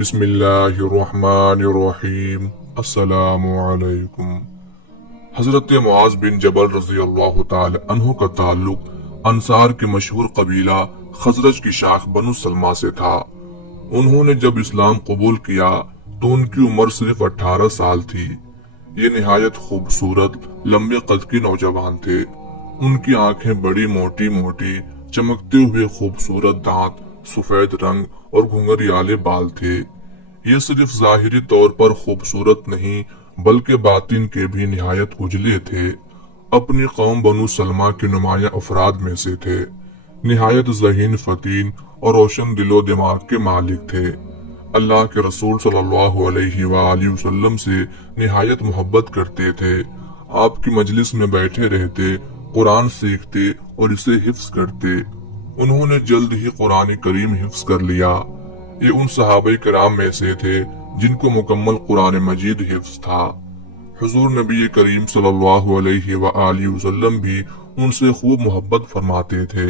بسم اللہ الرحمن الرحیم۔ السلام علیکم۔ حضرت معاذ بن جبل رضی اللہ تعالی عنہ کا تعلق انصار کے مشہور قبیلہ خزرج کی شاخ بنو سلمہ سے تھا۔ انہوں نے جب اسلام قبول کیا تو ان کی عمر صرف 18 سال تھی۔ یہ نہایت خوبصورت لمبے قد کے نوجوان تھے۔ ان کی آنکھیں بڑی موٹی موٹی، چمکتے ہوئے خوبصورت دانت، سفید رنگ اور گھنگریالے بال تھے۔ یہ صرف ظاہری طور پر خوبصورت نہیں بلکہ باطن کے بھی نہایت اجلے تھے۔ اپنی قوم بنو سلمہ کے نمایاں افراد میں سے تھے۔ نہایت ذہین، فطین اور روشن دل و دماغ کے مالک تھے۔ اللہ کے رسول صلی اللہ علیہ وآلہ وسلم سے نہایت محبت کرتے تھے۔ آپ کی مجلس میں بیٹھے رہتے، قرآن سیکھتے اور اسے حفظ کرتے۔ انہوں نے جلد ہی قرآن کریم حفظ کر لیا۔ یہ ان صحابہ کرام میں سے تھے جن کو مکمل قرآن مجید حفظ تھا۔ حضور نبی کریم صلی اللہ علیہ وآلہ وسلم بھی ان سے خوب محبت فرماتے تھے۔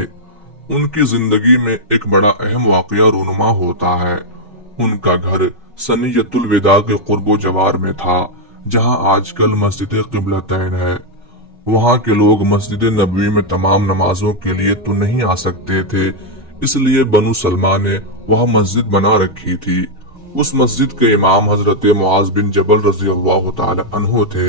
ان کی زندگی میں ایک بڑا اہم واقعہ رونما ہوتا ہے۔ ان کا گھر ثنیۃ الوداع کے قرب و جوار میں تھا، جہاں آج کل مسجد قبلتین ہے۔ وہاں کے لوگ مسجد نبوی میں تمام نمازوں کے لیے تو نہیں آ سکتے تھے، اس لیے بنو سلمہ نے وہاں مسجد بنا رکھی تھی۔ اس مسجد کے امام حضرت معاذ بن جبل رضی اللہ تعالی عنہ تھے۔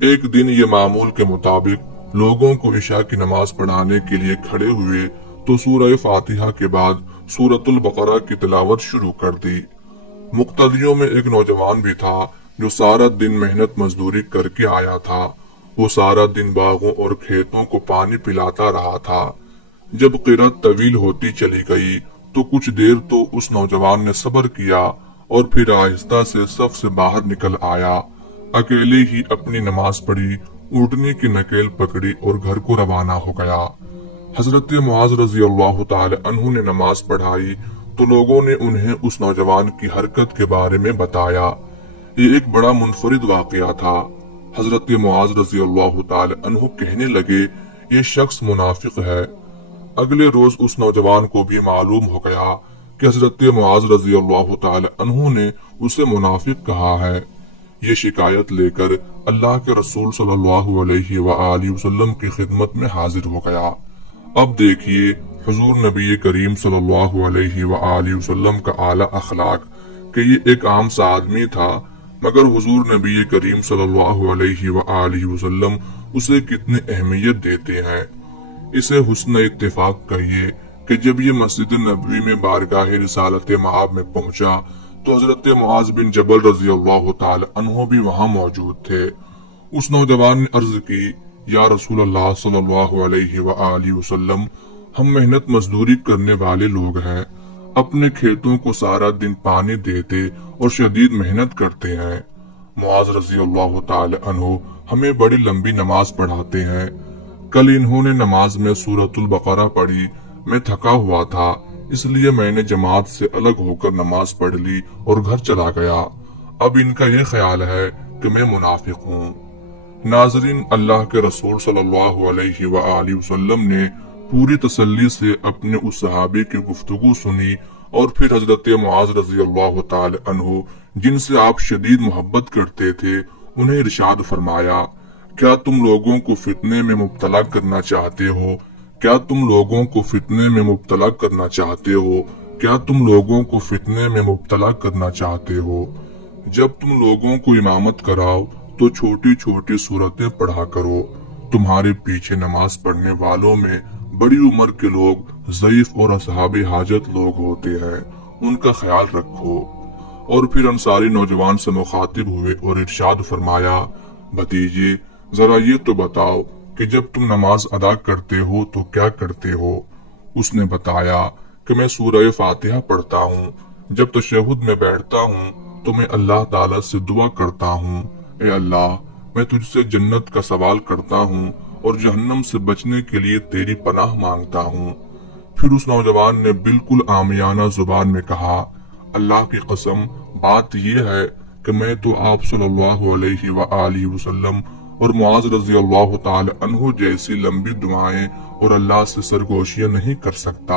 ایک دن یہ معمول کے مطابق لوگوں کو عشاء کی نماز پڑھانے کے لیے کھڑے ہوئے تو سورہ فاتحہ کے بعد سورۃ البقرہ کی تلاوت شروع کر دی۔ مقتدیوں میں ایک نوجوان بھی تھا جو سارا دن محنت مزدوری کر کے آیا تھا۔ وہ سارا دن باغوں اور کھیتوں کو پانی پلاتا رہا تھا۔ جب قرات طویل ہوتی چلی گئی تو کچھ دیر تو اس نوجوان نے صبر کیا اور پھر آہستہ سے صف سے باہر نکل آیا۔ اکیلے ہی اپنی نماز پڑھی، اونٹنی کی نکیل پکڑی اور گھر کو روانہ ہو گیا۔ حضرت معاذ رضی اللہ تعالی عنہ نے نماز پڑھائی تو لوگوں نے انہیں اس نوجوان کی حرکت کے بارے میں بتایا۔ یہ ایک بڑا منفرد واقعہ تھا۔ حضرت معاذ رضی اللہ تعالی عنہ کہنے لگے، یہ شخص منافق ہے۔ اگلے روز اس نوجوان کو بھی معلوم ہو گیا کہ حضرت معاذ رضی اللہ تعالی عنہ نے اسے منافق کہا ہے۔ یہ شکایت لے کر اللہ کے رسول صلی اللہ علیہ وآلہ وسلم کی خدمت میں حاضر ہو گیا۔ اب دیکھیے حضور نبی کریم صلی اللہ علیہ وآلہ وسلم کا اعلیٰ اخلاق کہ یہ ایک عام سا آدمی تھا، مگر حضور نبی کریم صلی اللہ علیہ وآلہ وسلم اسے کتنی اہمیت دیتے ہیں۔ اسے حسن اتفاق کہیے کہ جب یہ مسجد نبوی میں بارگاہ رسالت مآب میں پہنچا تو حضرت معاذ بن جبل رضی اللہ تعالی عنہ بھی وہاں موجود تھے۔ اس نوجوان نے عرض کی، یا رسول اللہ صلی اللہ علیہ وآلہ وسلم، ہم محنت مزدوری کرنے والے لوگ ہیں، اپنے کھیتوں کو سارا دن پانی دیتے اور شدید محنت کرتے ہیں۔ معاذ رضی اللہ تعالی عنہ ہمیں بڑی لمبی نماز پڑھاتے ہیں۔ کل انہوں نے نماز میں سورۃ البقرہ پڑھی، میں تھکا ہوا تھا، اس لیے میں نے جماعت سے الگ ہو کر نماز پڑھ لی اور گھر چلا گیا۔ اب ان کا یہ خیال ہے کہ میں منافق ہوں۔ ناظرین، اللہ کے رسول صلی اللہ علیہ وآلہ وسلم نے پوری تسلی سے اپنے اس صحابی کی گفتگو سنی اور پھر حضرت معاذ رضی اللہ تعالی عنہ جن سے آپ شدید محبت کرتے تھے انہیں ارشاد فرمایا، کیا تم لوگوں کو فتنے میں مبتلا کرنا چاہتے ہو؟ کیا تم لوگوں کو فتنے میں مبتلا کرنا چاہتے ہو؟ کیا تم لوگوں کو فتنے میں مبتلا کرنا چاہتے ہو؟ جب تم لوگوں کو امامت کراؤ تو چھوٹی چھوٹی سورتیں پڑھا کرو۔ تمہارے پیچھے نماز پڑھنے والوں میں بڑی عمر کے لوگ، ضعیف اور اصحاب حاجت لوگ ہوتے ہیں، ان کا خیال رکھو۔ اور پھر انصاری نوجوان سے مخاطب ہوئے اور ارشاد فرمایا، بھتیجے، ذرا یہ تو بتاؤ کہ جب تم نماز ادا کرتے ہو تو کیا کرتے ہو؟ اس نے بتایا کہ میں سورہ فاتحہ پڑھتا ہوں، جب تشہد میں بیٹھتا ہوں تو میں اللہ تعالیٰ سے دعا کرتا ہوں، اے اللہ، میں تجھ سے جنت کا سوال کرتا ہوں اور جہنم سے بچنے کے لیے تیری پناہ مانگتا ہوں۔ پھر اس نوجوان نے بالکل عامیانہ زبان میں کہا، اللہ کی قسم، بات یہ ہے کہ میں تو آپ صلی اللہ علیہ وآلہ وسلم اور معاذ رضی اللہ تعالی عنہ جیسی لمبی دعائیں اور اللہ سے سرگوشیاں نہیں کر سکتا۔